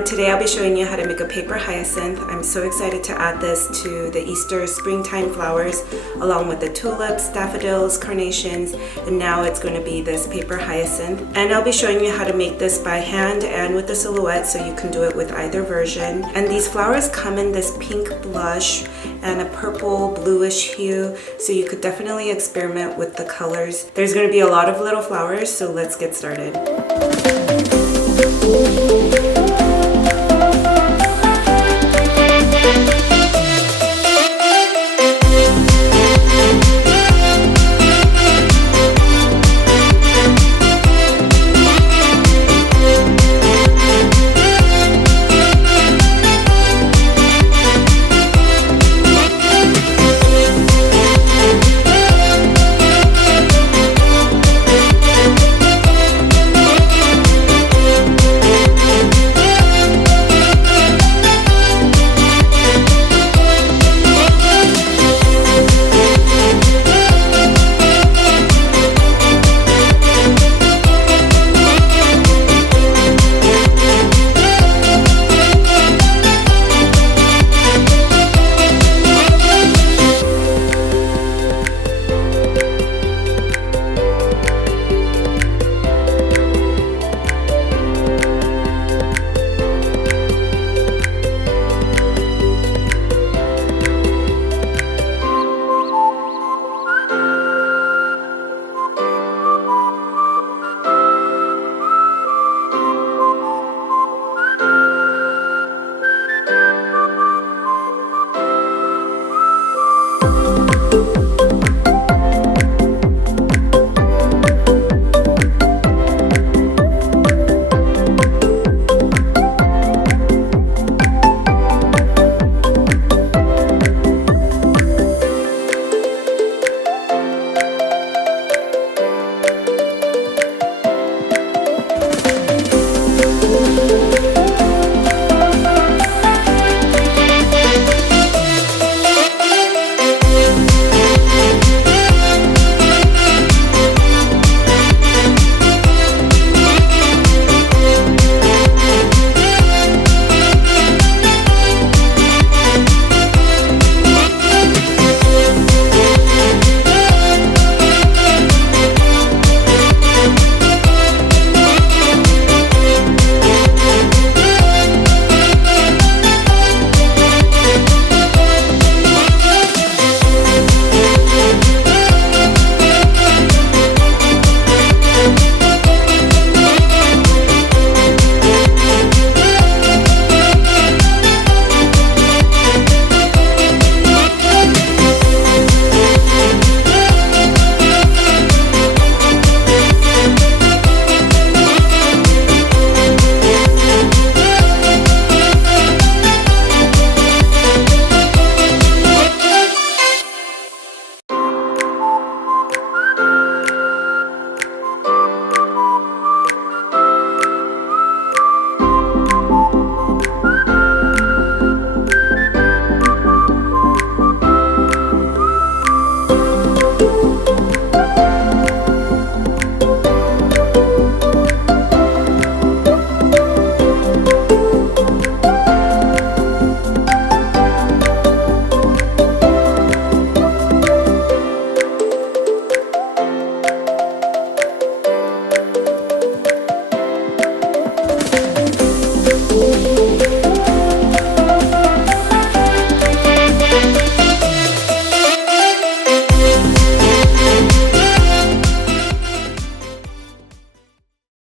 everyone, today I'll be showing you how to make a paper hyacinth. I'm so excited to add this to the Easter springtime flowers along with the tulips, daffodils, carnations, and now it's going to be this paper hyacinth. And I'll be showing you how to make this by hand and with the Silhouette, so you can do it with either version. And these flowers come in this pink blush and a purple bluish hue, so you could definitely experiment with the colors. There's going to be a lot of little flowers, so let's get started.